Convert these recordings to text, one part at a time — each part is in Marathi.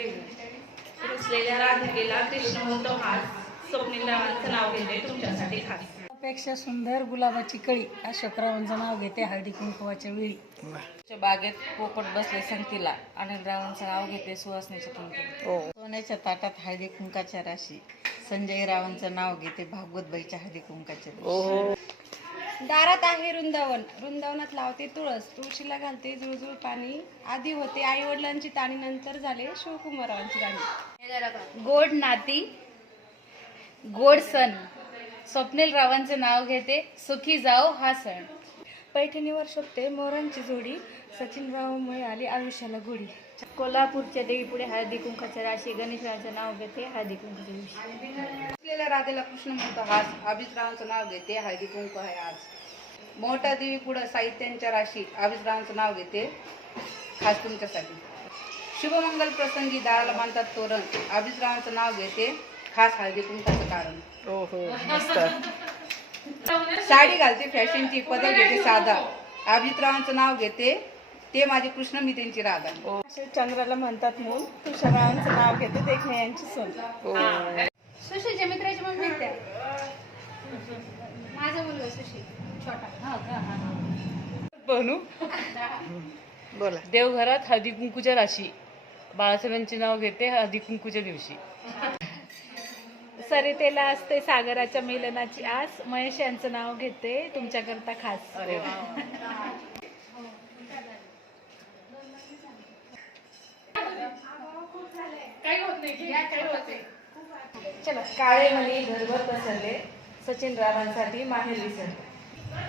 रुसलेल्या राधिकेला कृष्ण म्हणतो हास स्वप्नील रावांचं नाव घेते तुमच्यासाठी खास. पेक्षा सुंदर गुलाबाची कळी अशोकरावांचं नाव घेते हळदी कुंकुवाच्या वेळी. च्या बागेत पोपट बसले संगतीला अनिल रावांचं नाव घेते सुवासनेच्या पंक्तीला. सोन्याच्या ताटात हळदी कुंकाच्या राशी संजय रावांचं नाव घेते भागवतबाईच्या हळदी कुंकाच्या दिवशी दारात आहे वृंदावन. वृंदावनात लावते तुळस. तुळशीला घालते जुळजुळ पाणी. आधी होते आई वडिलांची ताणी नंतर झाले शिवकुमारांची गाणी गोड नाती गोड सण. स्वप्नील रावांचे नाव घेते सुखी जाओ हा सण. पैठणीवर शोभते मोरांची जोडी. सचिन रावमुळे आली आयुष्याला गोडी. कोल्हापूरच्या देवीपुढे हळदी कुंकाच्या राशी. गणेशरावांचं नाव घेते हळदी कुंकाच्या दिवशी. असलेल्या राधेला कृष्ण म्हणतो हास अभिजरावांचं नाव घेते हळदी कुंकू आहे आज. मोठ्या देवी पुढं साहित्यांच्या राशी. अभिजरावांचं नाव घेते खास तुमच्यासाठी. शुभमंगल प्रसंगी दाराला मानतात तोरण. अभिजरावांचं नाव घेते खास हळदी कुंकाचं कारण. साडी घालते फॅशनची पदर घेते साधा. अभिजरावांचं नाव घेते. ते माझे कृष्ण मी त्यांची राधा असे चंद्राला म्हणतात मूल. तुषारावांचं नाव घेते देखणे यांची सोन सुशीलच्या मित्राची मम्मी त्या. माझा मुलगा सुशील छोटा. बनू? बोला. देवघरात हळदी कुंकूच्या राशी. बाळासाहेबांचे नाव घेते हळदी कुंकूच्या दिवशी. सरितेला असते सागराच्या मिलनाची आस. महेश यांचं नाव घेते तुमच्याकरता खास. चला काळे मणी घरभर पसरले. सचिन रावांसाठी माहेर विसरले.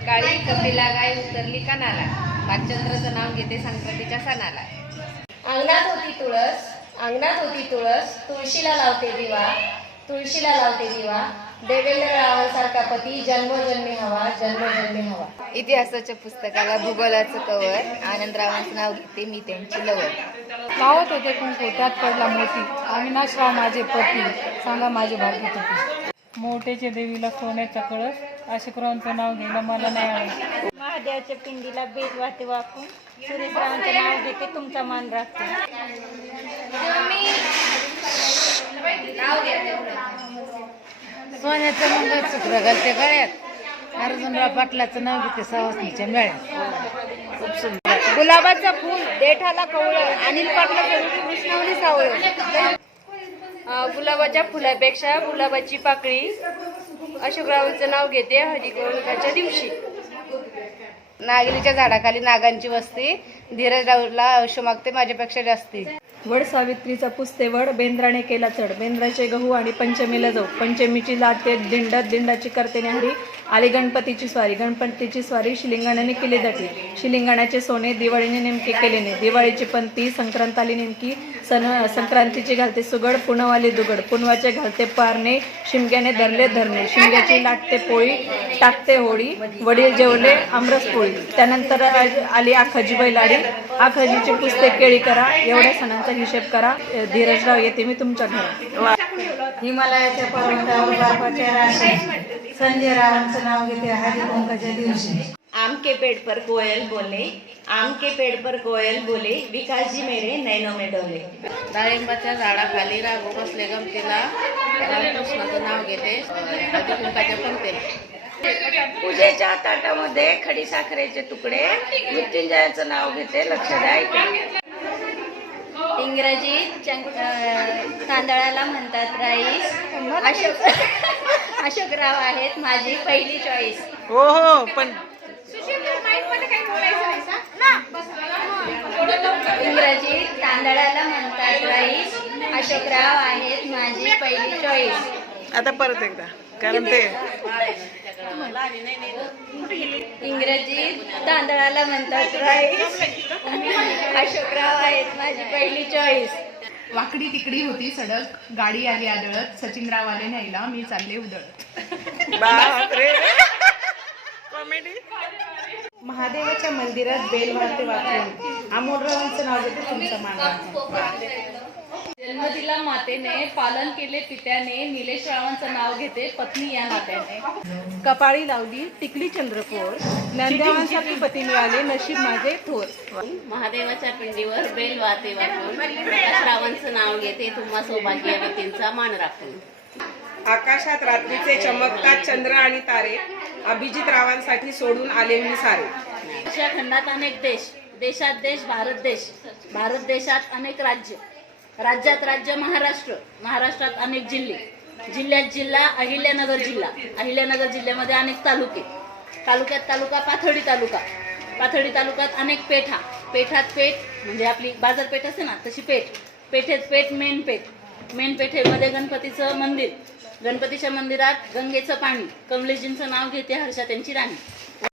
काळी कपिला गाय उतरली कानाला भागचंद्राचं नाव घेते संक्रांतीच्या सणाला. अंगणात होती तुळस अंगणात होती तुळस तुळशीला लावते दिवा. तुळशीला लावते दिवा देवेंद्र रावांसारखा पती जन्मोजन्मी हवा जन्मोजन्मी हवा. इतिहासाच्या पुस्तकाला भूगोलाचं कवर आनंदरावांचं नाव घेते मी त्यांची लवळ लावत होते कुंकू त्यात पडला मोती. अविनाशराव माझे पती. सांगा माझे भाग्य किती? मोठेच्या देवीला सोन्याचा कळस. अशोकरावांचं नाव घ्यायला मला नाही आवडत. महादेवाच्या पिंडीला बेद वाहते वाकून. सुरेशरावांचं नाव घेते तुमचा मान राखते सोन्याचं मंगळसूत्र घालते गळ्यात अर्जुनराव पाटलाचं नाव घेते सवासनीच्या मेळ्यात खूप सुंदर गुलाबाचं फूल देठाला कवळ अनिल पाटला कृष्णावली सावळ गुलाबाच्या फुलापेक्षा गुलाबाची पाकळी अशोकरावांचं नाव घेते हळदी दिवशी. नागिनीच्या झाडाखाली नागांची वस्ती धीरजरावला आयुष्य मागते माझ्यापेक्षा जास्ती. वड सावित्रीचा पुसते वड बेंद्राने केला चढ. बेंद्राचे गहू आणि पंचमीला जाऊ. पंचमीची लाते दिंडात दिंडाची करते न्याहारी आली गणपतीची स्वारी. गणपतीची स्वारी शिलिंगणाने केली जाते. शिलिंगणाचे सोने दिवाळीने नेमके केले नाही. दिवाळीची पंती संक्रांत आली नेमकी सण संक्रांतीची घालते सुगड पुनवाली दुगड. पुनवाचे घालते पारणे शिमग्याने धरले धरणे. शिमग्याची लाटते पोळी टाकते होळी वडील जेवले आमरस पोळी. त्यानंतर आली आखाजी बैलाडी. आखाजीची पुस्तक केळी करा एवढ्या सणांचा हिशेब करा. धीरजराव येते मी तुमच्या घरात हिमालयाच्या राशी. संजय रावांचं नाव घेते हळदी कुंकाच्या दिवशी. आम के पेड़ पर कोयल बोले आम के पेड़ पर कोयल बोले विकास जी मेरे नैनों में डोले. डाळिंबाच्या झाडाखाली राघव बसले गमतीला. रामकृष्णाचं नाव घेते. कुंकाच्या पंक्तीला पूजेच्या ताटामध्ये खडी साखरेचे तुकडे. मृत्युंजयाचं नाव घेते लक्ष द्या. इंग्रजीत चंक- अं, तांदळाला म्हणतात राईस. अशोक अशोकराव आहेत माझी पहिली चॉईस हो हो पण इंग्रजीत तांदळाला म्हणतात राईस. अशोकराव आहेत माझी पहिली चॉईस आता परत एकदा कारण ते इंग्रजीत तांदळाला म्हणतात राईस. अशोकराव आहेत माझी पहिली चॉईस वाकडी तिकडी होती सडक गाडी आली आदळत सचिनराव आले न्यायला मी चालले उदळत. महादेवाच्या मंदिरात बेल वाहते वाकून अमोलरावांचं नाव घेते तुमचा मान राखते जन्म दिला मातेने पालन केले पित्याने निलेश रावांचं नाव घेते पत्नी या नात्याने. कपाळी लावली टिकली चंद्रकोर. ज्ञानदेवांसाठी पती मिळाले नशीब माझे थोर. महादेवाच्या पिंडीवर बेल वाते वाटून रावांचं नाव घेते तुम्हा सौभाग्यवतींचा मान राखून. आकाशात रात्रीचे चमकतात चंद्र आणि तारे. अभिजित रावांसाठी सोडून आले मी सारे. आशिया खंडात अनेक देश देशात देश भारत देश. भारत देशात अनेक राज्य. राज्यात राज्य महाराष्ट्र महाराष्ट्रात अनेक जिल्हे. जिल्ह्यात जिल्हा अहिल्यानगर जिल्हा. अहिल्यानगर जिल्ह्यामध्ये अनेक तालुके. तालुक्यात तालुका पाथर्डी तालुका. पाथर्डी तालुक्यात अनेक पेठा. पेठात पेठ म्हणजे आपली बाजारपेठ असते ना तशी पेठ. पेठेत पेठ मेन पेठ. मेन पेठेमध्ये गणपतीचं मंदिर. गणपतीच्या मंदिरात गंगेचं पाणी. कमलेशजींचं नाव घेते हर्षा त्यांची राणी.